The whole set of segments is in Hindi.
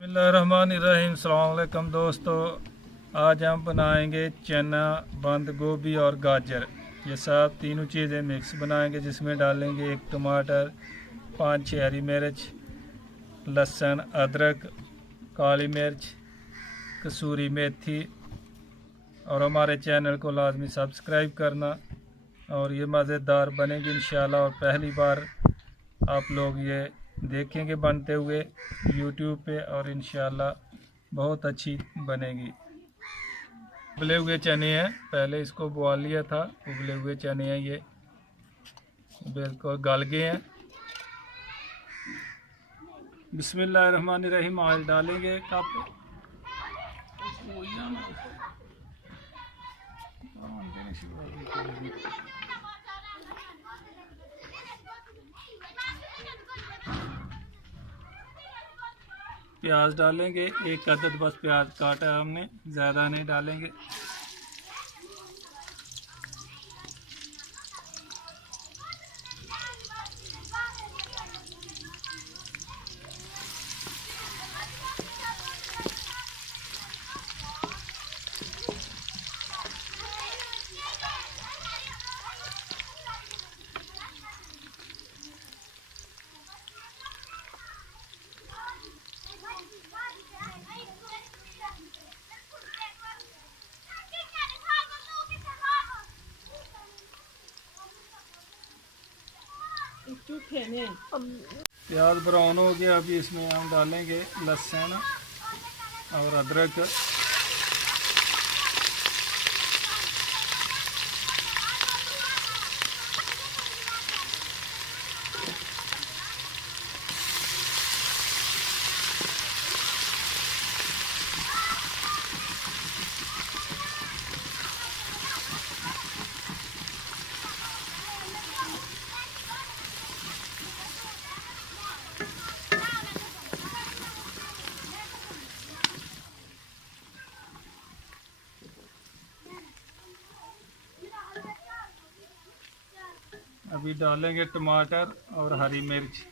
बिस्मिल्लाहिर्रहमानिर्रहीम। अस्सलाम वालेकुम दोस्तों, आज हम बनाएंगे चना, बंद गोभी और गाजर। ये सब तीनों चीज़ें मिक्स बनाएंगे, जिसमें डालेंगे एक टमाटर, 5-6 हरी मिर्च, लहसुन, अदरक, काली मिर्च, कसूरी मेथी। और हमारे चैनल को लाजमी सब्सक्राइब करना। और ये मज़ेदार बनेगी इंशाल्लाह। और पहली बार आप लोग ये देखेंगे बनते हुए YouTube पे, और इंशाल्लाह बहुत अच्छी बनेगी। उबले हुए चने हैं, पहले इसको बोल लिया था। उबले हुए चने हैं, ये बिल्कुल गल गए हैं। बिस्मिल्लाहिर्रहमानिर्रहीम। ऑयल डालेंगे कप। प्याज डालेंगे, एक अदद बस प्याज काटा है हमने, ज़्यादा नहीं डालेंगे। प्याज ब्राउन हो गया, अभी इसमें हम डालेंगे लहसुन और अदरक। अभी डालेंगे टमाटर और हरी मिर्च।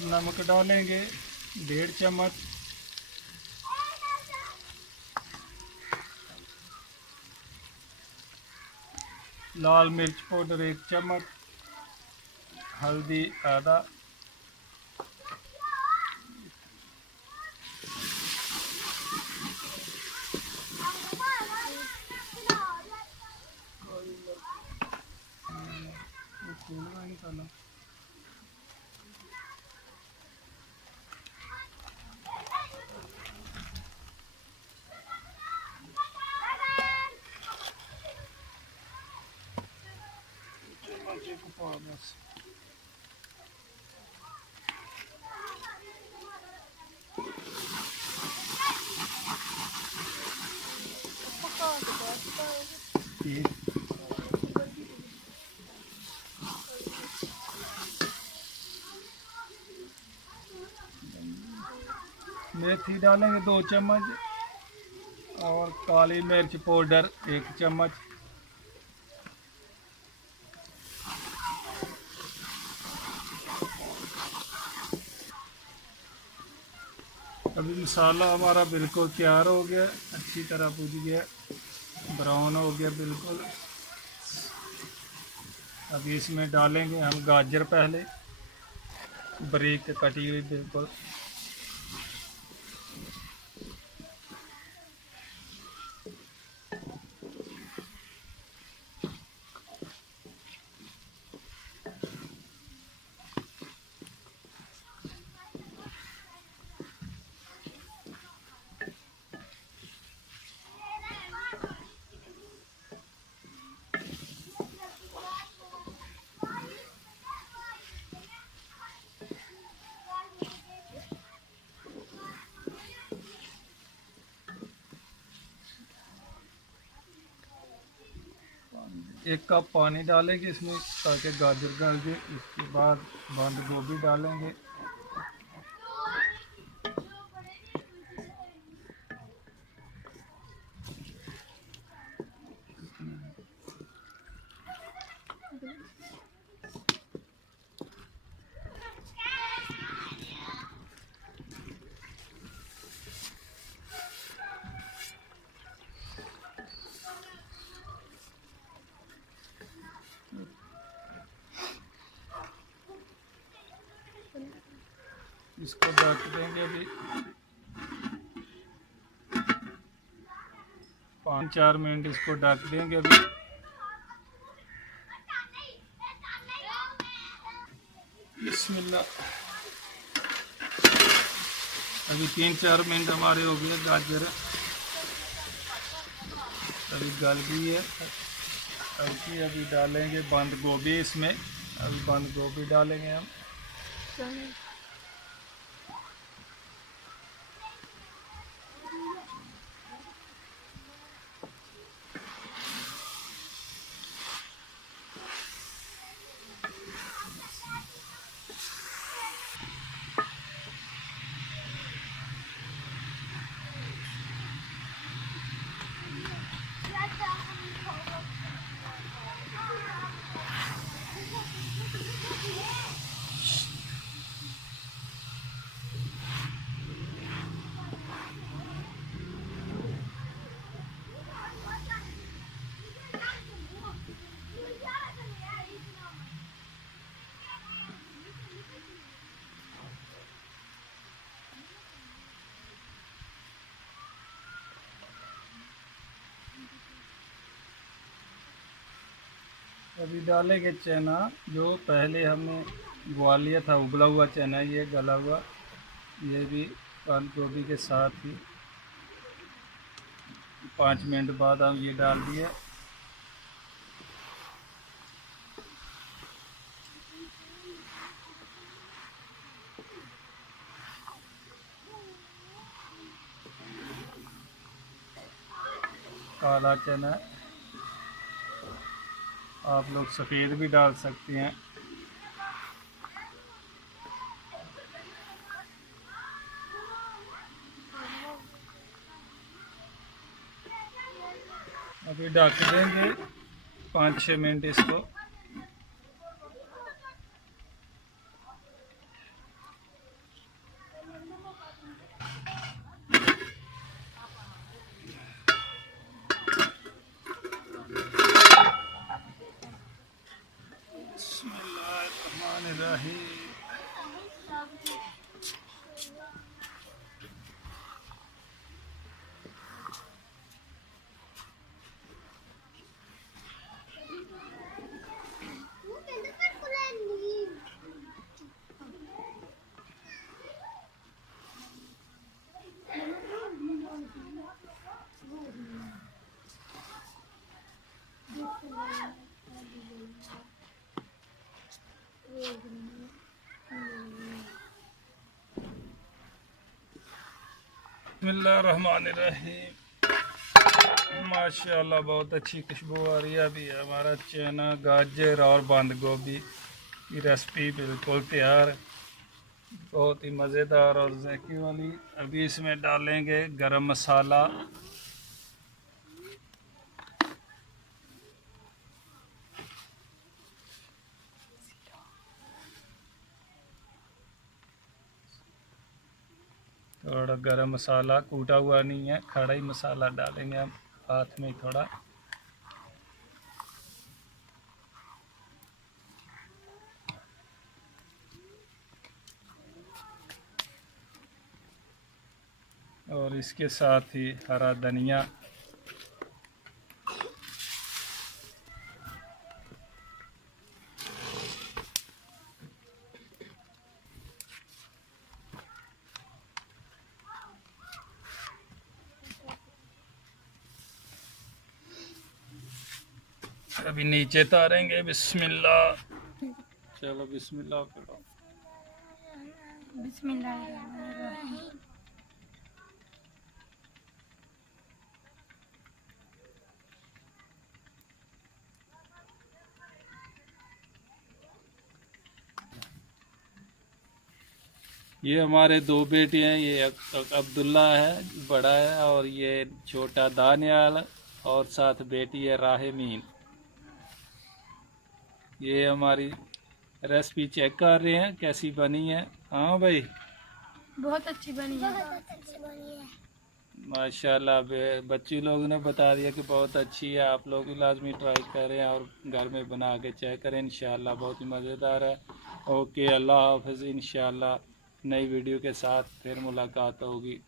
नमक डालेंगे 1.5 चम्मच। लाल मिर्च पाउडर 1 चम्मच। हल्दी आधा। मेथी डालेंगे 2 चम्मच और काली मिर्च पाउडर 1 चम्मच। अभी मसाला हमारा बिल्कुल तैयार हो गया, अच्छी तरह भुज गया, ब्राउन हो गया बिल्कुल। अभी इसमें डालेंगे हम गाजर, पहले बारीक कटी हुई बिल्कुल। 1 कप पानी डालेंगे इसमें ताकि गाजर गल जाए। इसके बाद बंद गोभी डालेंगे। इसको ढक देंगे अभी 5-4 मिनट इसको ढक देंगे अभी। बिस्मिल्लाह। अभी 3-4 मिनट हमारे हो गए। गाजर अभी गल गई है। अभी डालेंगे बंद गोभी इसमें। अभी बंद गोभी डालेंगे हम। अभी डालेंगे चना, जो पहले हमने उबाल लिया था, उबला हुआ चना, ये गला हुआ, ये भी बंद गोभी के साथ ही 5 मिनट बाद हम ये डाल दिए। काला चना, आप लोग सफ़ेद भी डाल सकते हैं। अभी ढक देंगे 5-6 मिनट इसको। बिस्मिल्लाहिर्रहमानिर्रहीम। बिस्मिल्लाहिर्रहमानिर्रहीम। माशाल्लाह बहुत अच्छी खुशबू आ रही है। अभी हमारा चना, गाजर और बंद गोभी की रेसिपी बिल्कुल तैयार, बहुत ही मज़ेदार और ज़ायके वाली। अभी इसमें डालेंगे गरम मसाला, थोड़ा गरम मसाला, कूटा हुआ नहीं है, खड़ा ही मसाला डालेंगे हम हाथ में थोड़ा। और इसके साथ ही हरा धनिया, अभी नीचे तारेंगे। बिस्मिल्लाह। चलो बिस्मिल्लाह करो। बिस्मिल्लाहिर्रहमानिर्रहीम। ये हमारे दो बेटे हैं, ये अब्दुल्ला है बड़ा है और ये छोटा दानियाल और साथ बेटी है राहमीन। ये हमारी रेसिपी चेक कर रहे हैं कैसी बनी है। हाँ भाई बहुत अच्छी बनी है। माशाल्लाह बच्ची लोगों ने बता दिया कि बहुत अच्छी है। आप लोग भी लाजमी ट्राई करें और घर में बना के चेक करें। इंशाल्लाह बहुत ही मज़ेदार है। ओके, अल्लाह हाफ़िज़। इंशाल्लाह नई वीडियो के साथ फिर मुलाकात होगी।